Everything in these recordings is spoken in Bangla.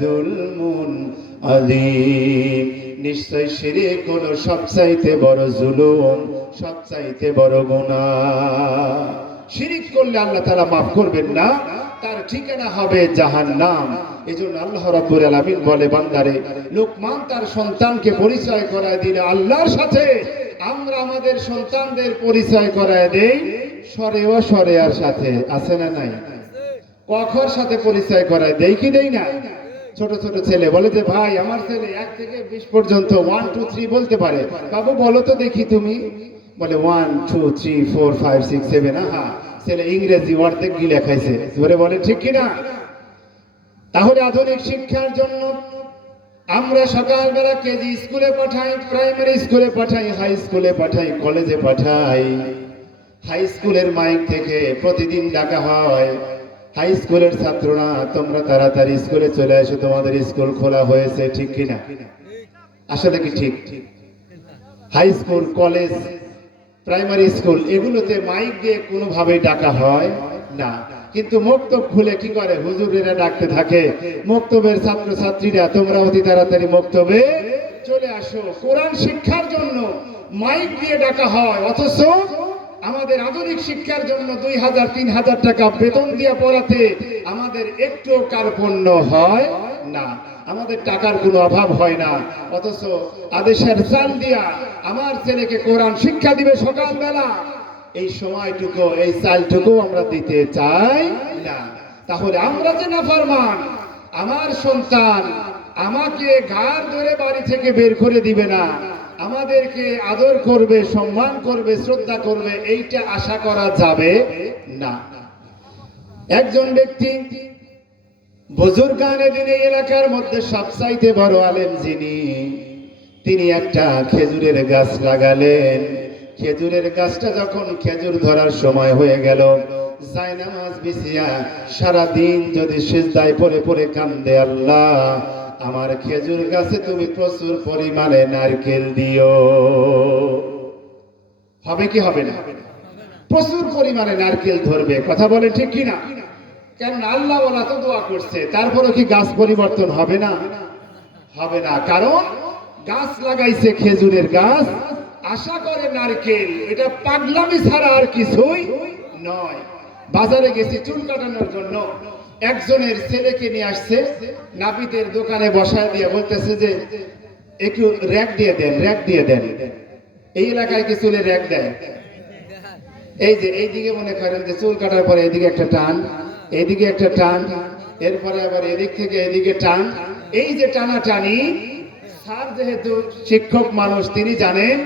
যুলমুন আযীম। নিশ্চয় শিরক হলো সবচাইতে বড় জুলুম, সবচাইতে বড় গুনাহ। শিরক করলে আল্লাহ তাআলা মাফ করবেন না, তার ঠিকানা হবে জাহান্নাম। এজন্য আল্লাহ রাব্বুল আলামিন বলে, বান্দারে, লোকমান তার সন্তানকে পরিচয় করায় দিলে আল্লাহর সাথে আমরা আমাদের সন্তানদের পরিচয় করায় দেই সরে ও সরেয়ার সাথে। আছে না নাই? কখর সাথে পরিচয় করায় দেই কি দেই না? ছোট ছোট ছেলে বলে যে, ভাই আমার ছেলে 1 থেকে 20 পর্যন্ত 1 2 3 বলতে পারে, বাবু বলো তো দেখি তুমি। বলে 1 2 3 4 5 6 7। হ্যাঁ, ছেলে ইংরেজি অর্ধেক গিলে খাইছে। বলে ঠিক কি না? তাহলে আধুনিক শিক্ষার জন্য আমরা সকালবেলা কেজি স্কুলে পাঠাই, প্রাইমারি স্কুলে পাঠাই, হাই স্কুলে পাঠাই, কলেজে পাঠাই। হাই স্কুলের মাইক থেকে প্রতিদিন ডাকা হয়, হাই স্কুলের ছাত্ররা তোমরা তাড়াতাড়ি স্কুলে চলে এসো, তোমাদের স্কুল খোলা হয়েছে। ঠিক কিনা? আসলে কি ঠিক? High school, college, primary school এগুলোতে মাইক দিয়ে কোনোভাবেই ডাকা হয় না। কিন্তু মক্তব খুলে কি করে? হুজুরেরা ডাকতে থাকে, মক্তবের ছাত্রছাত্রীরা তোমরা অতি তাড়াতাড়ি মক্তবে চলে আসো। কোরআন শিক্ষার জন্য মাইক দিয়ে ডাকা হয়, অথচ আমাদের আধুনিক শিক্ষার জন্য 2000 3000 টাকা বেতন দিয়ে পড়াতে আমাদের একটু কার্পণ্য হয় না, আমাদের টাকার কোনো অভাব হয় না। অথচ আদেশের চাল দিয়া আমার ছেলেকে কোরআন শিক্ষা দিবে সকালবেলা, এই সময়টুকু, এই চালটুকু আমরা দিতে চাই না। তাহলে আমরা যে নাফরমান, আমার সন্তান আমাকে ঘাড় ধরে বাড়ি থেকে বের করে দিবে না, আমাদেরকে আদর করবে, সম্মান করবে, শ্রদ্ধা করবে, এইটা আশা করা যাবে না। একজন ব্যক্তি বুজুর্গানে দিন এই এলাকার মধ্যে সবচাইতে বড় আলেম যিনি, তিনি একটা খেজুরের গাছ লাগালেন। খেজুরের গাছটা যখন খেজুর ধরার সময় হয়ে গেল, জায়নামাজ বিছিয়া সারাদিন যদি সিজদায় পড়ে পড়ে কান্দে, আল্লাহ আমার খেজুর গাছে তুমি প্রচুর পরিমাণে নারকেল দিও। হবে কি হবে না? প্রচুর পরিমাণে নারকেল ধরবে। কথা বলে ঠিক কি না? কেন? আল্লাহ ওয়ালা তো দোয়া করছে, তারপরে কি গাছ পরিবর্তন হবে না? হবে না। কারণ গাছ লাগাইছে খেজুরের গাছ, আশা করে নারকেল। এটা পাগলামি ছাড়া আর কিছুই নয়। বাজারে গেছি চুল কাটানোর জন্য, একজনের ছেলেকে নিয়ে আসছে, নাপিতের দোকানে বসায় দিয়ে বলতেছে যে একটু র‍্যাক দিয়ে দেন, র‍্যাক দিয়ে দেন। এই এলাকায় কি চুলে র‍্যাক দেয়? এই যে এইদিকে মনে করেন যে চুল কাটার পরে এদিকে একটা টান, এদিকে একটা টান, এরপরে আবার এদিক থেকে এদিকে টান। এই যে টানাটানি, স্যার যেহেতু শিক্ষক মানুষ, তিনি জানেন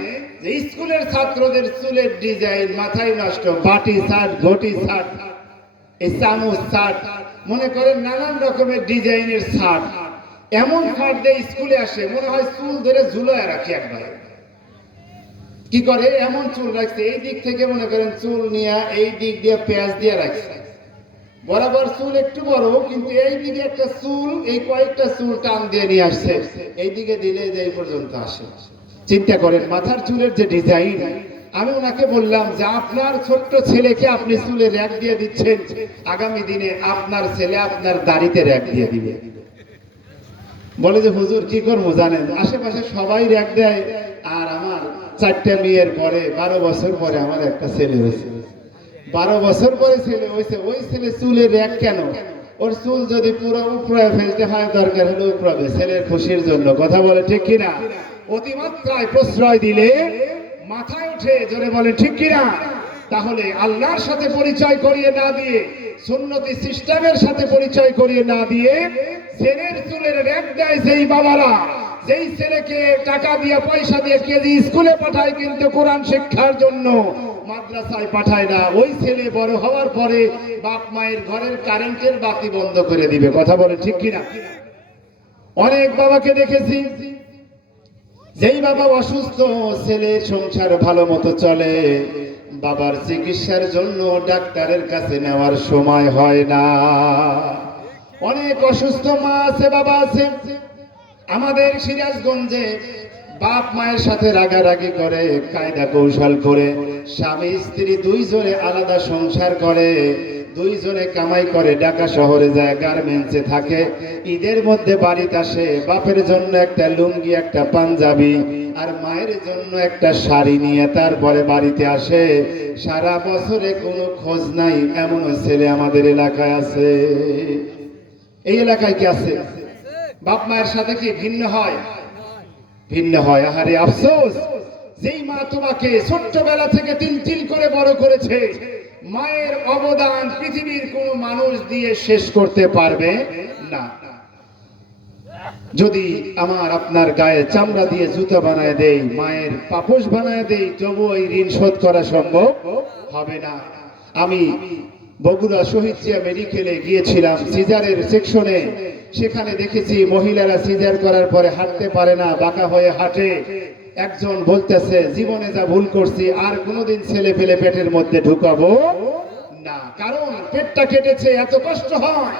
যে স্কুলের ছাত্রদের চুলের ডিজাইন মাথায় নষ্ট, বাটি শার্ট, ঘটি শার্ট, এই চামচ শার্ট, মনে করেন নানান রকমের ডিজাইনের শার্ট, এমন শার্ট দিয়ে স্কুলে আসে, মনে হয় চুল ধরে ঝুলায় রাখে একবার। কি করে? এমন চুল রাখছে, এই দিক থেকে মনে করেন চুল নিয়ে এই দিক দিয়ে পেঁয়াজ দিয়ে রাখছে, বরাবর চুল একটু বড়, কিন্তু এই দিকে একটা চুল, এই কয়েকটা চুল টান দিয়ে নিয়ে আসছে, এই দিকে দিলে যে এই পর্যন্ত আসে। চিন্তা করেন মাথার চুলের যে ডিজাইন। আমি ওনাকে বললাম যে আপনার ছোট্ট ছেলেকে আপনি চুলে র‍্যাক দিয়ে দিচ্ছেন, আগামী দিনে আপনার ছেলে আপনার দাড়িতে র‍্যাক দিয়ে দিবে। বলে যে হুজুর কি করবো জানেন, আশেপাশে সবাই র‍্যাক দেয়, আর আমার 4টা মেয়ের পরে 12 বছর পরে আমার একটা ছেলে হয়েছে। 12 বছর পরে ছেলে হয়েছে, ওই ছেলে চুলে র‍্যাক কেন? ওর চুল যদি পুরো উপড়ে ফেলতে হয়, দরকার হলে উপড়াবে, ছেলের খুশির জন্য। কথা বলে ঠিক কিনা? অতিমাত্রায় প্রশ্রয় দিলে মাথায় উঠে, জোরে বলে ঠিক কিনা? তাহলে আল্লাহর সাথে পরিচয় করিয়ে না দিয়ে, সুন্নতি সিস্টেমের সাথে পরিচয় করিয়ে না দিয়ে ছেলের চুলের র‍্যাক দেয় যেই বাবারা, যেই ছেলেকে টাকা দিয়ে পয়সা দিয়ে কেজি স্কুলে পাঠায়, কিন্তু কোরআন শিক্ষার জন্য মাদ্রাসায় পাঠায় না, ওই ছেলে বড় হওয়ার পরে বাপ মায়ের ঘরের কারেন্টের বাতি বন্ধ করে দিবে। কথা বলে ঠিক কিনা? অনেক বাবাকে দেখেছি, যেই বাবা অসুস্থ, ছেলের সংসার ভালো মতো চলে, বাবার চিকিৎসার জন্য ডাক্তারের কাছে নেওয়ার সময় হয় না। অনেক অসুস্থ মা আছে, বাবা আছে। আমাদের সিরাজগঞ্জে বাপ মায়ের সাথে রাগারাগি করে, কায়দা কৌশল করে স্বামী স্ত্রী দুইজনে আলাদা সংসার করে, দুইজনে কামাই করে, ঢাকা শহরে যায়, গার্মেন্টসে থাকে, ঈদের মধ্যে বাড়িতে আসে, বাপের জন্য একটা লুঙ্গি একটা পাঞ্জাবি আর মায়ের জন্য একটা শাড়ি নিয়ে তারপরে বাড়িতে আসে। সারা বছরে কোনো খোঁজ নাই, এমন ছেলে আমাদের এলাকায় আছে। এই এলাকায় কি আছে? বাপ মায়ের সাথে কি ভিন্ন হয়? ভিন্ন হয়। আহারে আফসোস, যেই মা তোমাকে ছোট্টবেলা থেকে তিল তিল করে বড় করেছে, মায়ের অবদান পৃথিবীর কোনো মানুষ দিয়ে শেষ করতে পারবে না। যদি আমার আপনার গায়ে চামড়া দিয়ে জুতা বানায় দেই, মায়ের পাপোশ বানায় দেই, তবু এই ঋণ শোধ করা সম্ভব হবে না। আমি বগুড়া শহীদ জিয়া মেডিকেলে গিয়েছিলাম, সিজারের সেকশনে। সেখানে দেখেছি মহিলারা সিজার করার পরে হাঁটতে পারে না, বাঁকা হয়ে হাঁটে। একজন বলতেছে, জীবনে যা ভুল করছি আর কোনোদিন ছেলে ফেলে পেটের মধ্যে ঢুকাবো না, কারণ পেটটা কেটেছে, এত কষ্ট হয়।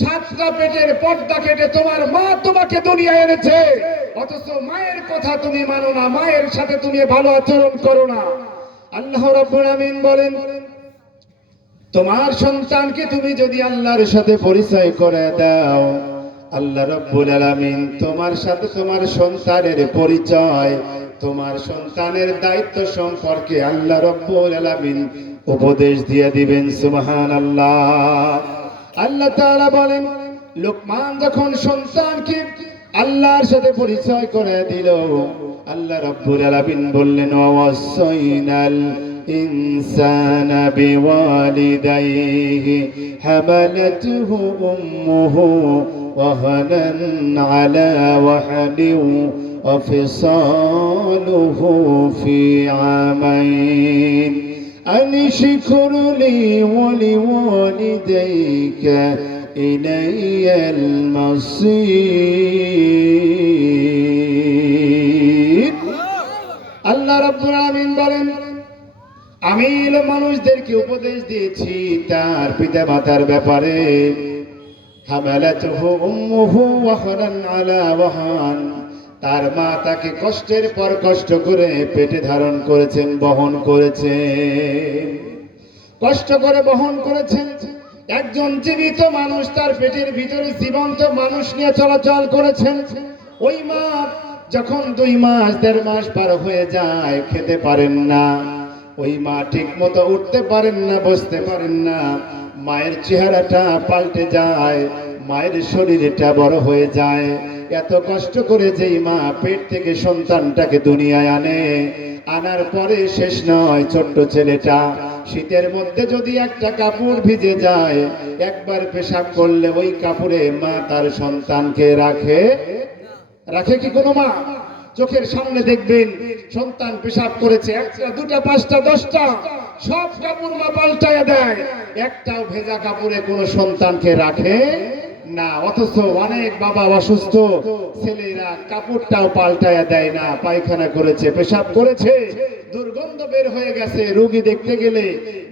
7টা পেটের পর্দা কেটে তোমার মা তোমাকে দুনিয়ায় এনেছে, অথচ মায়ের কথা তুমি মানো না, মায়ের সাথে তুমি ভালো আচরণ করো না। আল্লাহ রাব্বুল আমিন বলেন, তোমার সন্তানকে তুমি যদি আল্লাহর সাথে পরিচয় করে দাও, আল্লাহ রাব্বুল আলামিন তোমার সাথে তোমার সন্তানের পরিচয়, তোমার সন্তানের দায়িত্ব সম্পর্কে আল্লাহ রাব্বুল আলামিন উপদেশ দিয়ে দিবেন। সুবহানাল্লাহ। আল্লাহ তাআলা বলেন, লোকমান যখন সন্তানকে আল্লাহর সাথে পরিচয় করে দিল, আল্লাহ রাব্বুল আলামিন বললেন, ওয়াসাইনাল ইনসানা বিওয়ালিদাইহি হামালাতুহু উম্মুহু ওয়াহানান আলা ওয়াহনিন ওয়াফিসালুহু ফি আমাইন আনিশকুর লি ওয়া লিওয়ালিদাইকা ইলাইয়াল মাসির। আল্লাহ রাব্বুল আলামিন বলেন, আমি মানুষদেরকে উপদেশ দিয়েছি তার পিতা মাতার ব্যাপারে। হামালাতুহু উম্মুহু ওয়াহানান আলা ওয়াহান, তার মা তাকে কষ্টের পর কষ্ট করে পেটে ধারণ করেছেন, বহন করেছেন, কষ্ট করে বহন করেছেন। একজন জীবিত মানুষ তার পেটের ভিতরে জীবন্ত মানুষ নিয়ে চলাচল করেছেন। ওই মা যখন 2 মাস 1.5 মাস পার হয়ে যায়, খেতে পারেন না, ওই মা ঠিক মতো উঠতে পারেন না, বসতে পারেন না, মায়ের চেহারাটা পাল্টে যায়, মায়ের শরীরটা বড় হয়ে যায়। এত কষ্ট করে যেই মা পেট থেকে সন্তানটাকে দুনিয়ায় আনে, আনার পরে শেষ নয়, ছোট্ট ছেলেটা শীতের মধ্যে যদি একটা কাপড় ভিজে যায়, একবার পেশাব করলে ওই কাপড়ে মা তার সন্তানকে রাখে? রাখে কি কোনো মা? চোখের সামনে দেখবেন সন্তান পেশাব করেছে, 1টা 2টা 5টা 10টা, সব কাপড় মা পাল্টায় দেয়, একটাও ভেজা কাপড়ে কোনো সন্তানকে রাখে না। অথচ অনেক বাবা অসুস্থ, ছেলেরা কাপড়টাও পাল্টায় দেয় না, পায়খানা করেছে, পেশাব করেছে, দুর্গন্ধ বের হয়ে গেছে, রোগী দেখতে গেলে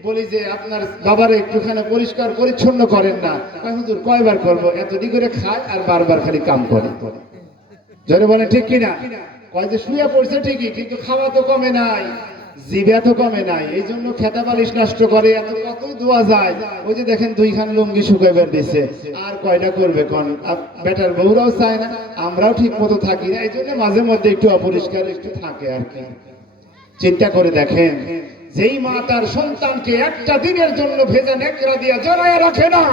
বলি যে আপনার বাবারে একটুখানি পরিষ্কার পরিচ্ছন্ন করেন না। হুজুর কয়বার করবো, এতটি করে খায় আর বারবার খালি কাম করে। জোরে বলেন ঠিক কিনা? কয় যে শুয়ে পড়ছে ঠিকই, কিন্তু খাওয়া তো কমে নাই, জিভা তো কমে নাই, এই জন্য খেতা বালিশ নষ্ট করে, এত কতই ধোয়া যায়। ওই যে দেখেন 2খান লুঙ্গি শুকাই বের দিচ্ছে, আর কয়টা করবে কোন? বেটার বউরাও চায় না, আমরাও ঠিক মতো থাকি না, এই জন্য মাঝে মধ্যে একটু অপরিষ্কার একটু থাকে আর কি। চিন্তা করে দেখেন, যেই মা তার সন্তানকে একটা দিনের জন্য ভেজা নেকড়া দিয়া জড়ায় রাখে না,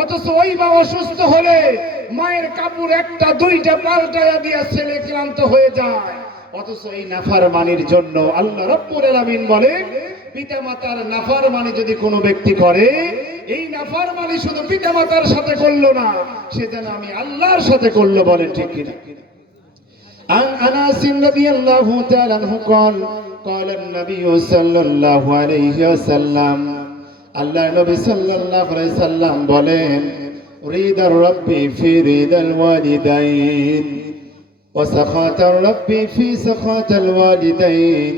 অথচ ওই মা অসুস্থ হলে মায়ের কাপড় 1টা 2টা পাল্টায়া দিয়া ছেলে ক্লান্ত হয়ে যায়। অথচ এই নাফরমানির জন্য আল্লাহ রাব্বুল আলামিন বলেন, পিতামাতার নাফরমানি যদি কোনো ব্যক্তি করে, এই নাফরমানি শুধু পিতামাতার সাথে করলো না, সে যেন আমি আল্লাহর সাথে করলো। বলেন ঠিক কিনা? عن أنس رضي الله تعالى عنه قال النبي صلى الله عليه وسلم, আল্লাহ নবী সাল্লাল্লাহু আলাইহি সাল্লাম বলেন, রিদার রাব্বি ফি রিদাল ওয়ালিদাইন ওয়া সাখাতার রাব্বি ফি সাখাতাল ওয়ালিদাইন।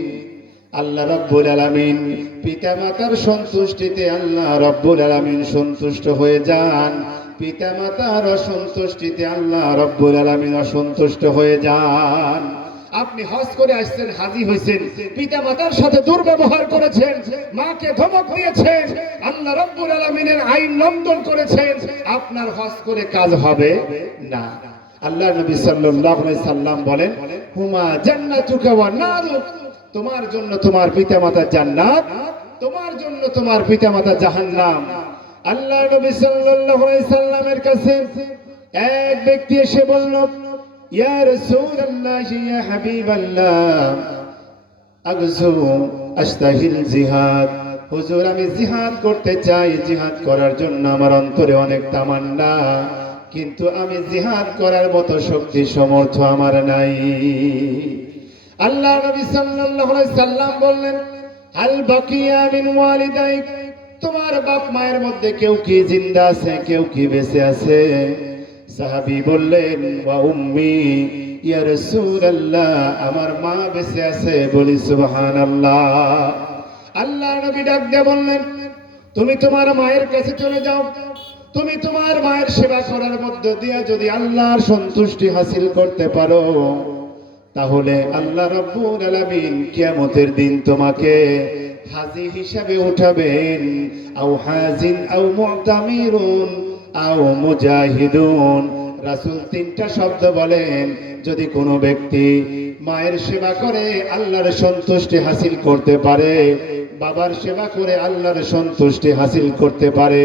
আল্লাহ রাব্বুল আলামিন পিতামাতার সন্তুষ্টিতে আল্লাহ রাব্বুল আলামিন সন্তুষ্ট হয়ে যান, পিতামাতার অসন্তুষ্টিতে আল্লাহ রাব্বুল আলামিন অসন্তুষ্ট হয়ে যান। আপনি হজ করে আসছেন, হাজী হয়েছেন, পিতা মাতার সাথে দুর্ব্যবহার করেছেন, মাকে ধমক দিয়েছেন, আল্লাহ রাব্বুল আলামিনের আইন লঙ্ঘন করেছেন, আপনার হজ করে কাজ হবে না। আল্লাহ নবী সাল্লাল্লাহু আলাইহি সাল্লাম বলেন, হুমা জান্নাতুকা ওয়া নারুক, তোমার জন্য তোমার পিতামাতা জান্নাত, তোমার জন্য তোমার পিতামাতা জাহান্নাম। আল্লাহ নবী সাল্লাল্লাহু আলাইহি সাল্লামের কাছে এক ব্যক্তি এসে বলল, ইয়া রাসূলুল্লাহ, ইয়া হাবিবাল্লাহ, আগজু আস্তাহিল জিহাদ, হুজুর আমি জিহাদ করতে চাই, জিহাদ করার জন্য আমার অন্তরে অনেক তামান্না, কিন্তু আমি জিহাদ করার মতো শক্তি সামর্থ্য আমার নাই। আল্লাহ নবী সাল্লাল্লাহু আলাইহি সাল্লাম বললেন, আল বাকিয়া মিন ওয়ালিদাইক, তোমার বাপ মায়ের মধ্যে কেউ কি জিন্দা আছে, কেউ কি বেঁচে আছে? সাহাবী বললেন, ওয়া উম্মি, ইয়া রাসূলুল্লাহ, আমার মা বেঁচে আছে। বলি সুবহানাল্লাহ। আল্লাহ নবী ডাক দিয়ে বললেন, তুমি তোমার মায়ের কাছে চলে যাও, তুমি তোমার মায়ের সেবা করার মধ্য দিয়ে যদি আল্লাহর সন্তুষ্টি হাসিল করতে পারো, তাহলে আল্লাহ রাব্বুল আলামিন কিয়ামতের দিন তোমাকে হাজী হিসাবে উঠাবেন, আও হাজিন আও মুতামিরুন আও মুজাহিদুন। রাসূল তিনটা শব্দ বলেন, যদি কোনো ব্যক্তি মায়ের সেবা করে আল্লাহর সন্তুষ্টি হাসিল করতে পারে, বাবার সেবা করে আল্লাহর সন্তুষ্টি হাসিল করতে পারে,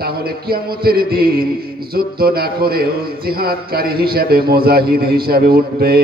তাহলে কিয়ামতের দিন যুদ্ধ না করেও জিহাদকারী হিসাবে, মুজাহিদ হিসাবে উঠবে।